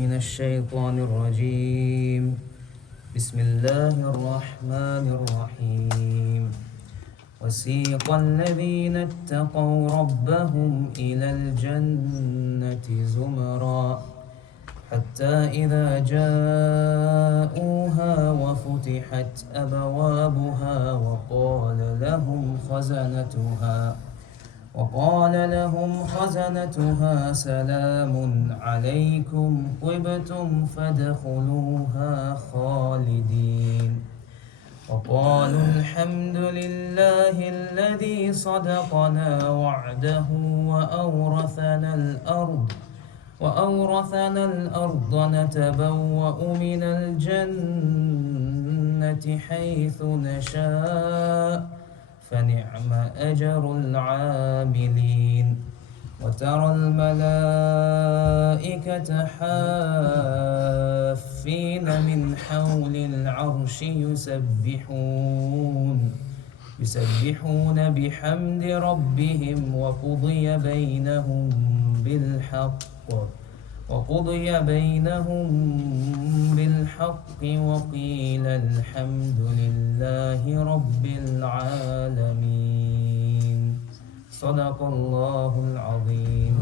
من الشيطان الرجيم. بسم الله الرحمن الرحيم. وسيق الذين اتقوا ربهم إلى الجنة زمرا حتى إذا جاءوها وفتحت أبوابها وقال لهم خزنتها سلام عليكم طبتم فادخلوها خالدين. وقالوا الحمد لله الذي صدقنا وعده وأورثنا الأرض نتبوأ من الجنة حيث نشاء فنعم أجر العاملين. وترى الملائكة حافين من حول العرش يسبحون بحمد ربهم وقضي بينهم بالحق وقيل الحمد لله رب العالمين. صدق الله العظيم.